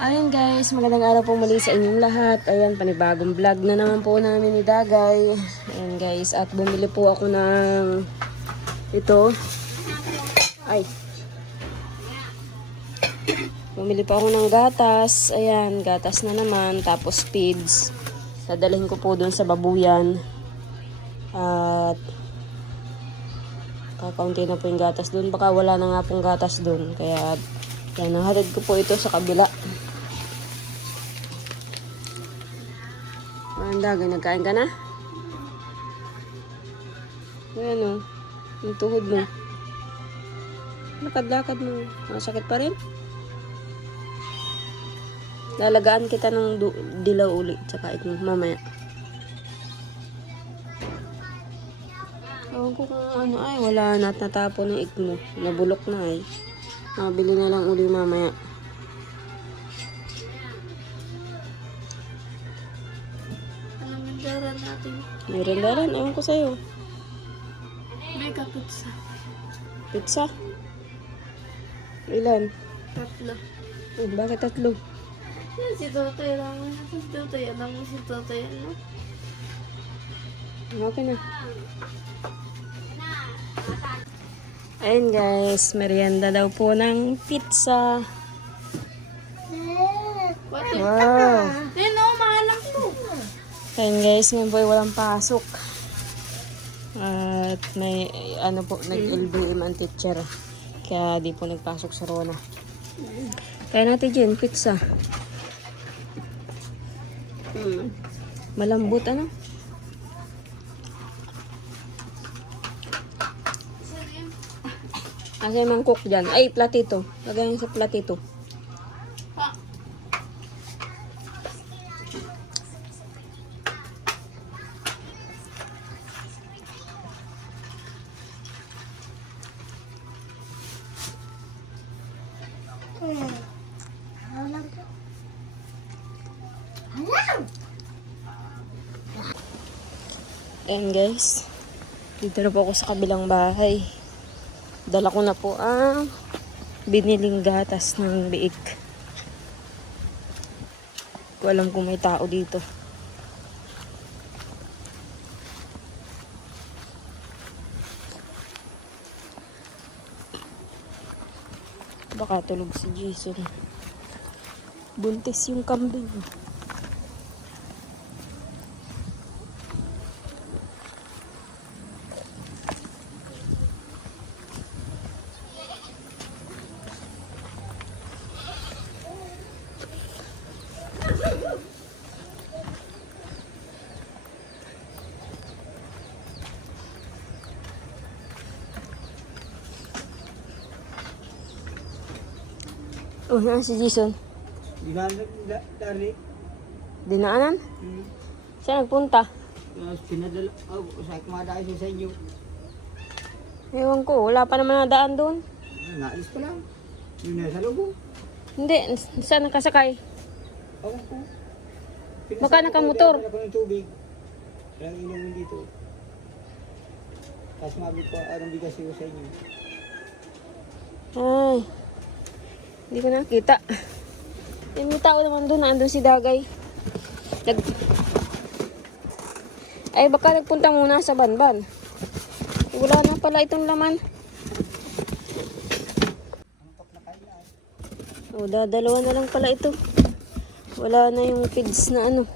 Ayun guys, magandang araw po muli sa inyong lahat. Ayan, panibagong vlog na naman po namin ni Dagay. Ayan guys, at bumili po ako ng ito. Ay. Bumili pa ako ng gatas. Ayan, gatas na naman. Tapos feeds. Dadalhin ko po dun sa babuyan. At kakaunti na po yung gatas dun. Baka wala na nga pong gatas dun. Kaya yan, nahatid ko po ito sa kabila. Dagay, nagkain ka na? Ayan o. Yung tuhod mo. Lakad-lakad mo. Masakit pa rin? Lalagaan kita ng dilaw ulit. Tsaka ito mamaya. Ewan ko kung ano ay. Wala na. Natapon ng ikmo. Nabulok na ay. Nakabili na lang uli mamaya. Natin. Meron na rin. Ewan ko sa'yo. Mega pizza. Pizza? Ilan? 3. Bakit 3? Yan si Totoy lang. Si Totoy. Alam mo si Totoy, ano? Okay na. Ayun guys, merienda daw po ng pizza. Wow. Ayun o, mahalang po. Ayun guys, ngayon po ay walang pasok. At may ano po, nag-LBM ang teacher. Kaya di po nagpasok sa Rona. Kaya natin dyan, pizza. Malambot ano? Asa yung mangkok dyan? Ay, platito. Lagay sa platito. Ayan guys, dito na po ako sa kabilang bahay. Dala ko na po ang biniling gatas ng biik. Ko alam kung may tao dito. Baka tulog si Jason. Buntis yung kambing. Oh, na si Jason. Dinaanan? Siya nagpunta? Pinadala, sa kumadaan siya sa inyo. Ewan ko, wala pa naman nadaan doon. Naalis pa lang. Yun na sa lubong. Hindi, saan nakasakay? Ako po. Baka nakamotor. Pinasama ko ng tubig. Kaya inumin dito. Tapos mabit pa, anong bigas siya sa inyo. Ay, hindi ko nakita. May tao naman doon, naandun si Dagay. Ay, baka nagpunta muna sa Banban. Wala na pala itong laman. O, dadalawa na lang pala ito. Wala na yung feeds na ano.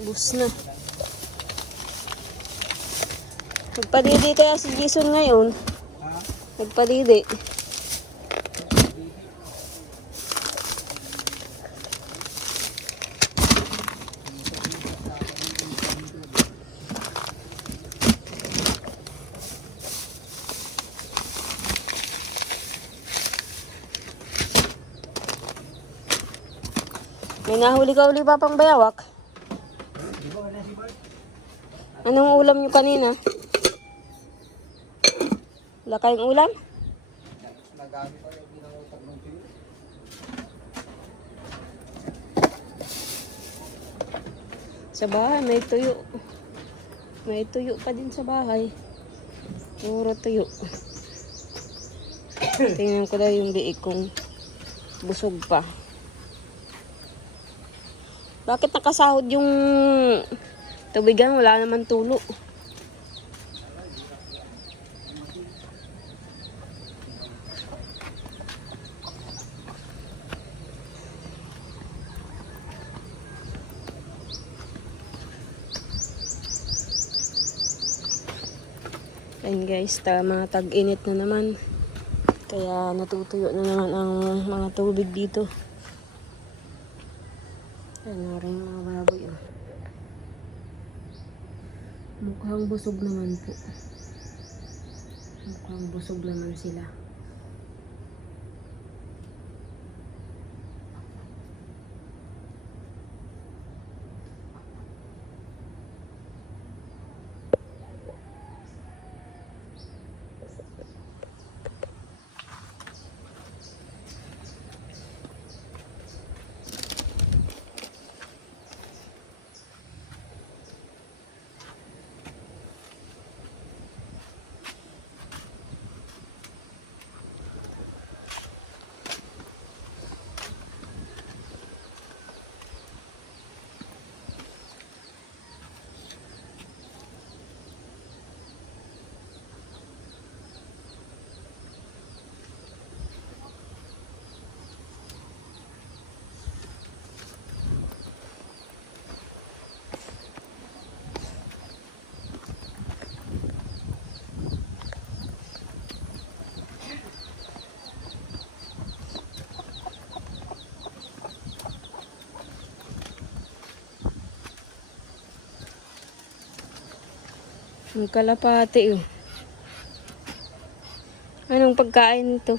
Bus na. Nagpadidi kaya si Jason ngayon. Nagpadidi. May nahuli ka uli pa pang bayawak? Anong ulam nyo kanina? Wala kayong ulam? Sa bahay may tuyo. May tuyo pa din sa bahay. Puro tuyo. Tingnan ko daw yung biik kung Busog pa. Bakit nakasahod yung tubigan? Wala naman tulo. Ayun guys, mga tag-init na naman. Kaya natutuyo na naman ang mga tubig dito. Ayan na rin mga baboy. Oh. Mukhang busog naman po. Mukhang busog naman sila. Ang kalapati oh. Anong pagkain nito?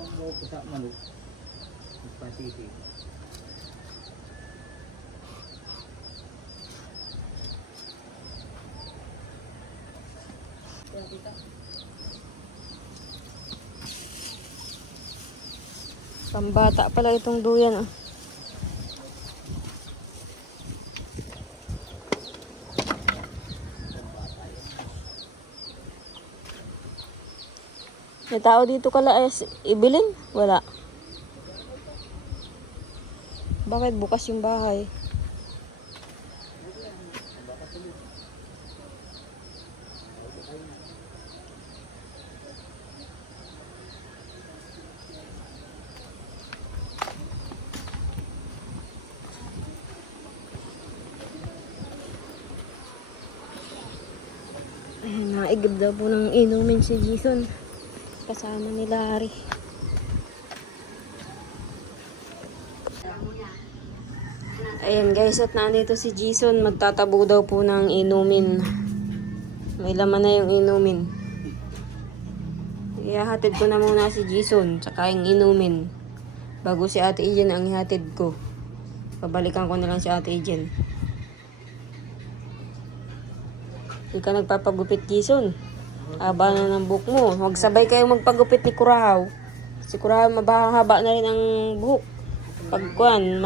Pagbawa ko sa manok. Pasiti. Pambata pala itong duyan ah. May tao dito kala ibilin? Wala. Bakit bukas yung bahay? Naigib daw po ng inumin si Jason. Kasama ni Larry. Ayan guys, at nandito si Jason. Magtatabo daw po ng inumin. May laman na yung inumin. Ihahatid ko na muna si Jason. Tsaka yung inumin. Bago si Ate Ijen ang ihatid ko. Pabalikan ko na lang si Ate Ijen. Hindi ka nagpapagupit, Jason. Haba na ng buhok mo. Huwag sabay kayong magpagupit ni Kurahaw. Si Kurahaw mabahaba na rin ang buhok. Pagkuhan,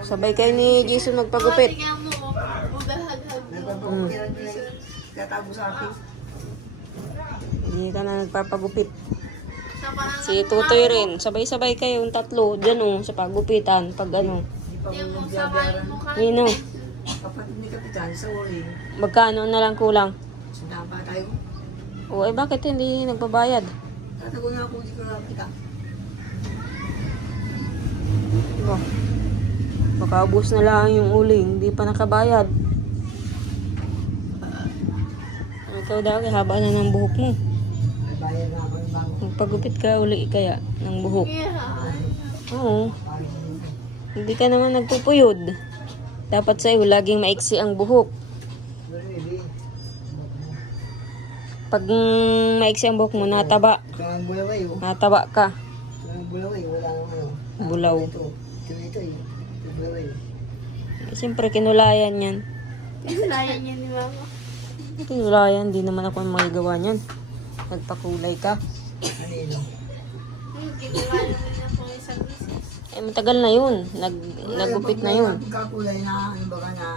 sabay kayo ni Jason magpagupit. Tingnan mo, budahag-hag mo. Katago sa akin. Hindi ka na nagpapagupit. Sa parang Si Tutoy rin. Sabay-sabay kayong tatlo. Diyan oh, sa pagupitan. Pag ano. yung sabayan mo ka. Nino, Kapatid ni Kapitan sa uling. magkano na lang kulang? Sandaan pa tayo. O eh bakit hindi nagbabayad? Tatago na ako, hindi ko na kita. Diba? Baka ubos na lang yung uling. Hindi pa nakabayad. Ikaw daw, haba na ng buhok mo. May bayad na ako ng bago. Magpagupit ka uli kaya ng buhok. Yeah. Oo. Hindi ka naman nagpupuyod. Dapat sa'yo, laging maiksi ang buhok. Pag maiksi ang buhok mo, nataba. Kaya ang bulaway, oh. Nataba ka. Kaya ang bulaway, wala nang ano. Bulaw. Ito eh. Ito bulaway. Siyempre, kinulayan yan. Pinulayan niya ni Mama. Kinulayan, di naman ako magagawa niyan. Nagpakulay ka. Ano yun? Kinulayan mo niya po isang misis. Eh, matagal na yun. Nagupit na yun. Pagkakulay na, ano ba ka na.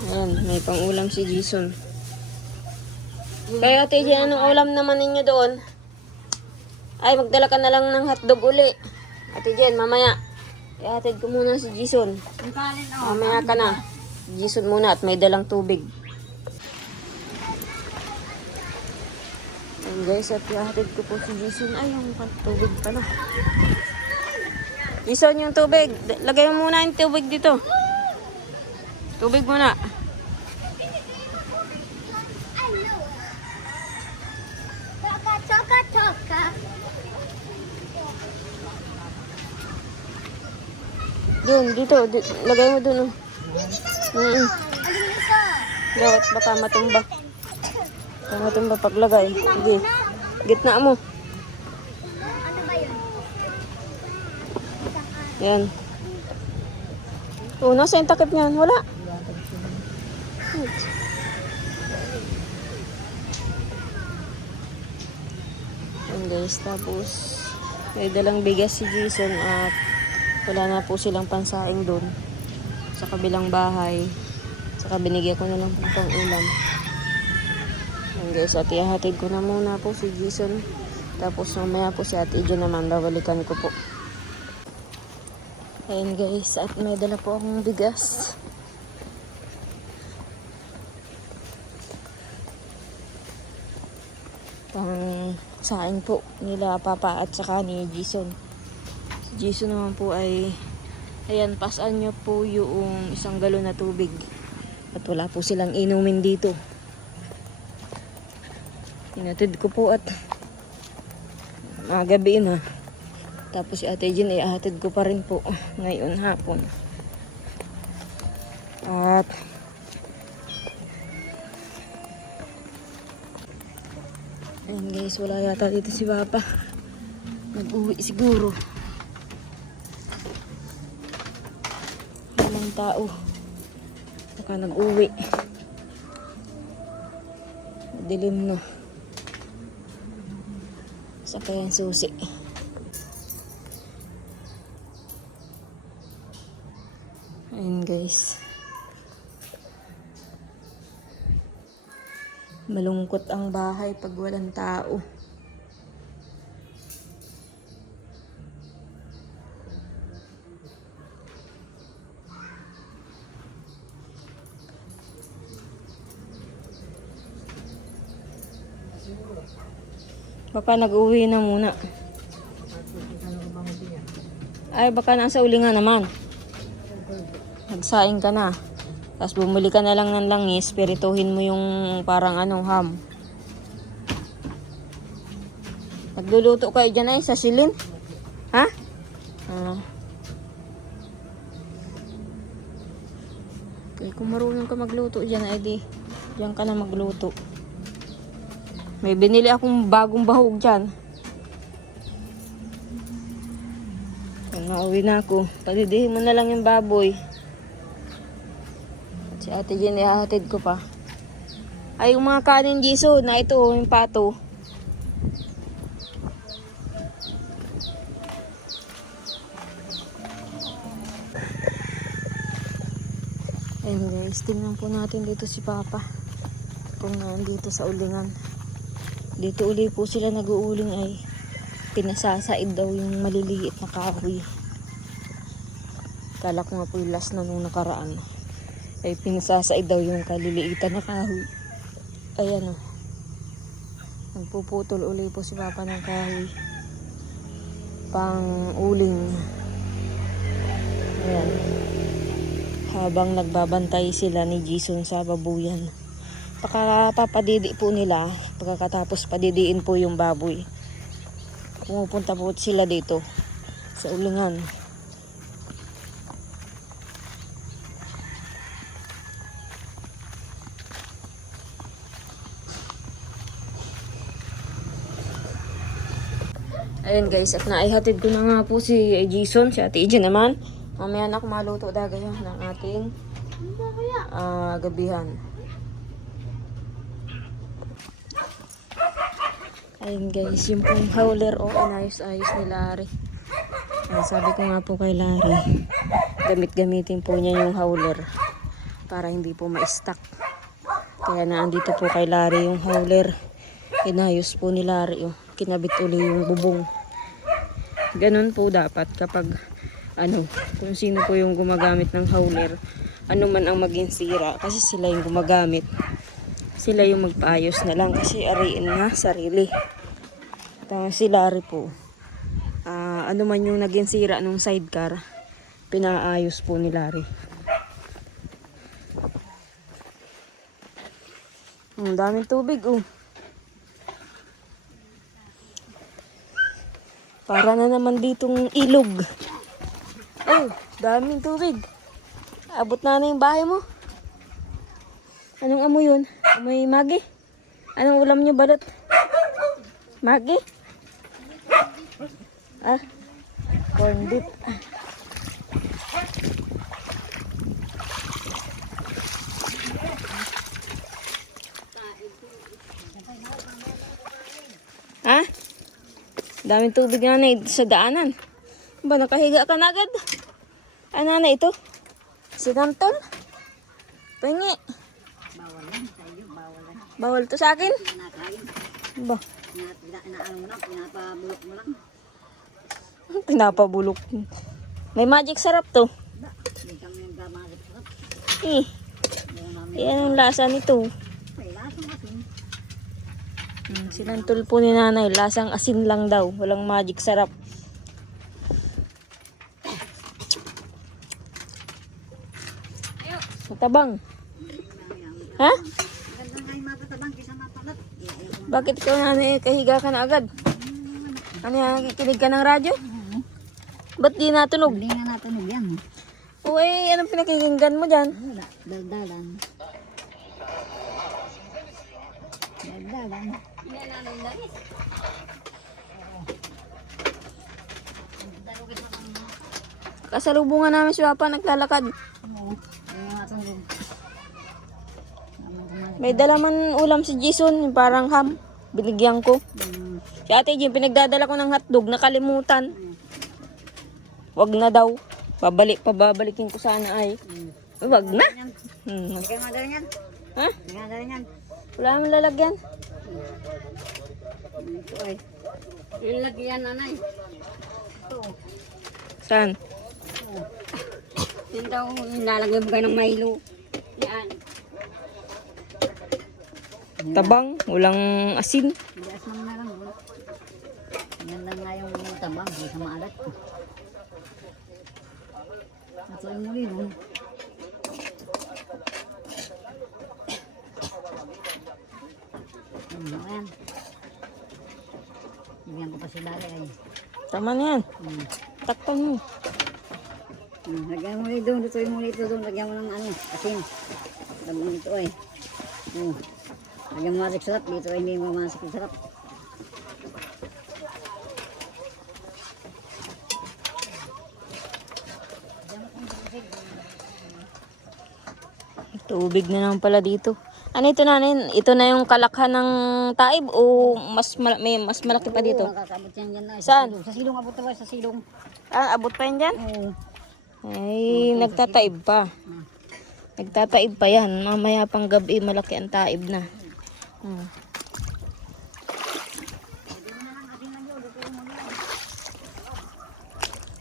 Ayan, may pangulam si Jason. Kaya Ate Jen, anong ulam naman ninyo doon? Ay, magdala ka na lang ng hotdog uli. Ate Jen, mamaya. Ihatid ko muna si Jason. Mamaya ka na. Jason muna at may dalang tubig. Ayan guys, at ihatid ko po si Jason. Ay, yung tubig pala. Jason, yung tubig. Lagay mo muna yung tubig dito. Tubig muna. Doon, dito. Lagay mo doon. Bakit? Baka matumba. Baka matumba paglagay. Sige. Gitna mo. Yan. Oh, nasa yung takip niyan? Wala. Yan guys, tapos may dalang bigas si Jason at wala na po silang pansaing doon sa kabilang bahay. Saka binigyan ko na lang po pang ulam. Yan guys, at ihahatid ko na muna po si Jason. Tapos mamaya po si Ate Jen naman, babalikan ko po. Ayan guys, at may dala po akong bigas. Pang saing po nila Papa at saka ni Jason. Si Jason naman po ay, ayan, pasan nyo po yung 1 galon na tubig. At wala po silang inumin dito. Hinatid ko po at gabi na. Tapos si Ate Jen, ihatid ko pa rin po ngayon hapon. At ayun guys, wala yata dito si Papa. Nag-uwi siguro. Walang tao. Baka nag-uwi. Dilim na. Saka yung susi. Ayun guys. Malungkot ang bahay pag walang tao. Baka nag-uwi na muna. Ay, baka nasa ulingan naman. Nagsaing ka na. Tapos bumili ka na lang ng langis, pirituhin mo yung parang ham. Nagluluto kayo dyan ay sa silin? Ha? Okay, kung marunong ka magluto dyan, ay di, dyan ka na magluto. May binili akong bagong bahog dyan. Nauwi na ako. Palidihin mo na lang yung baboy. Si Ate Jen, ihahatid ko pa. Ay, yung mga kanin Jason, na ito, yung pato. Ayun guys, tingnan po natin dito si Papa. Kung nandito sa ulingan. Dito uli po sila nag-uuling ay pinasasaid daw yung maliliit na kahoy. Kala ko nga po yung last na nung nakaraan. Ay pinasasaid daw yung kaliliitan na kahoy. Ayan o. Nagpuputol uli po si Papa ng kahoy. Pang uling. Ayan. Habang nagbabantay sila ni Jason sa babuyan. Pagkakapapadidi po nila, pagkatapos padidiin po yung baboy. Pumupunta po sila dito sa ulingan. Ayun guys, at naihatid ko na nga po si Jason, si Ate Jen naman. Mamaya na ako maluto dagay ng ating gabihan. Ayun guys, yung pong howler inayos-ayos ni Larry. Sabi ko nga po kay Larry, gamitin po niya yung howler para hindi po ma-stuck. Kaya naandito po kay Larry yung hauler. Inayos po ni Larry. Oh. Kinabit uli yung bubong. Ganun po dapat kapag kung sino po yung gumagamit ng hauler, ano man ang maging sira, kasi sila yung gumagamit. Sila yung magpaayos na lang kasi ariin nga sarili. Si Larry po, ano man yung naging sira nung sidecar, pinaayos po ni Larry. Ang daming tubig, oh. Para na naman ditong ilog. Oh, daming tubig. Abot na yung bahay mo. Anong amoy yun? Amoy magi? Anong ulam nyo, balot? Magi? Corn beef. Daming tubig nga na sa daanan. Ba, nakahiga ka na agad? Ano na ito? Sinantol? Pengi. Bawal yan sa'yo, bawal yan. Bawal to sa akin? Nakain. Ba, Inaano mo lang, pinapabulok mo lang. pinapabulok. May magic sarap to. Hindi kami yung gamalit sarap. Yan ang lasa nito. May lasang asin. Sinantol po ni nanay. Lasang asin lang daw. Walang magic sarap. Matabang. Ha? Maganda nga yung matatabang kaysa mapalat. Bakit ikaw nanay kahiga ka na agad? Ano yan? Nakikinig ka ng radyo? Ba't di natunog? Hindi nga natunog yan. Uy, anong pinakikinggan mo dyan? Wala, daldalan. Daldalan. Kasalubungan namin si Papa naglalakad. Oo, hindi nga natunog. May dalaman ulam si Jason, yung parang ham. Binigyan ko. Si Ate Jim, pinagdadala ko ng hotdog, nakalimutan. Wag na daw. Pababalikin ko sana ay. Wag na. Hindi ka nga yan. Ha? Hindi ka nga yan. Wala naman lalagyan. Ito ay. Yung lagyan nanay. Ito. Saan? Yan daw, nilalagyan mo kayo ng Milo. Yan. Tabang, walang asin. Bias naman na lang. Yan lang nga yung tabang, hindi sa maalat. Ito yung muli nun. Ayan. Bigyan ko pa si Dari ay. Tama na yan. Takpan mo. Lagyan mo ulit doon, lutuin mo ulit doon. Lagyan mo ng asin. Lagyan mo ito ay. Lagyan mo masik sarap. Dito ay hindi mo masik sarap. Tubig na naman pala dito. Ano ito nanin? Ito na yung kalakhan ng taib o may mas malaki pa dito? Nakakabot yan dyan na. Saan? Sa silong abot na ba? Sa silong. Abot pa yan dyan? Oo. Ay, nagtataib pa. Nagtataib pa yan. Mamaya pang gabi, malaki ang taib na.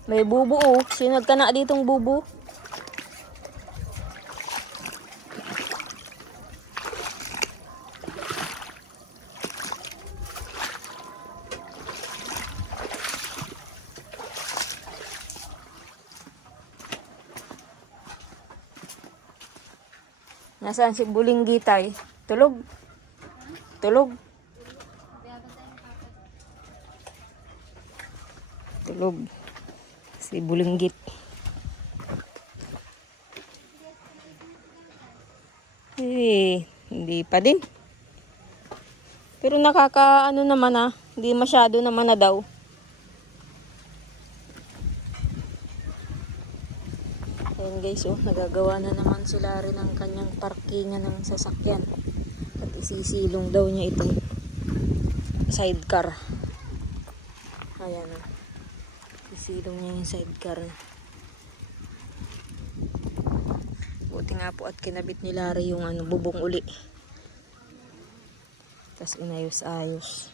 May bubo oh. Sinag ka na ditong bubo. Nasaan si Buling Gitay? Tulog? Tulog? Tulog. Si Bulinggit. Hindi pa din. Pero nakakaano naman hindi masyado naman na daw. Ayan guys, nagagawa na naman sila rin ng kanyang parkingan ng sasakyan. At isisilong daw niya itong sidecar. Ayan isilong niya yung sidecar. Buti nga po at kinabit ni Larry yung bubong uli. tas inayos-ayos.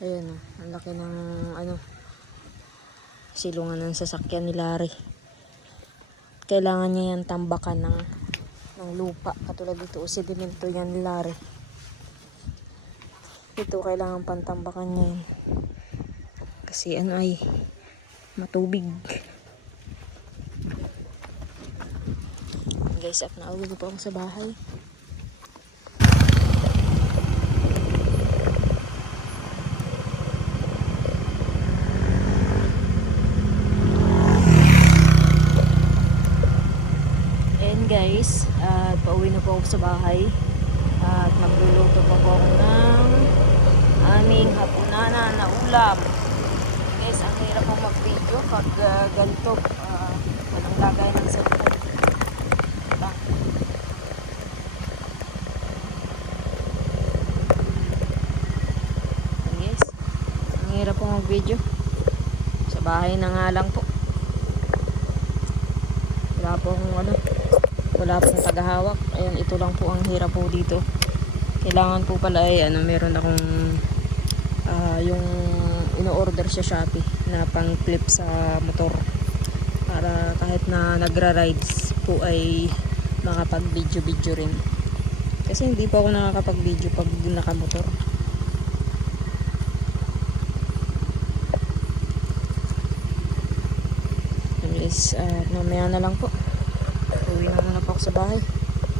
Ayan o, ang laki ng ano, silungan ng sasakyan ni Larry. Kailangan niya yan tambakan ng lupa. Katulad dito, sedimento yan ni Larry. Ito, kailangan pantambakan niya yan. Kasi ano ay matubig. Guys, at nauwi ko po ako sa bahay. And guys, at pauwi na po ako sa bahay. At magluluto pa po ako ng aming hapunana na ulam. Guys, ang hirap po mag-video pag ganito. Walang lagay ng cellphone. Diba? Yes, ang hirap po mag-video. Sa bahay na nga lang po. Wala pong ano, wala pong tagahawak. Ayan, ito lang po ang hirap po dito. Kailangan po pala ay ano, meron akong yung ino-order sa Shopee na pang clip sa motor para kahit na nagra-rides po ay makapag-video rin. Kasi hindi pa ako nakakapag-video pag nakamotor. Yes, mamaya na lang po. Uwi na muna po ako sa bahay.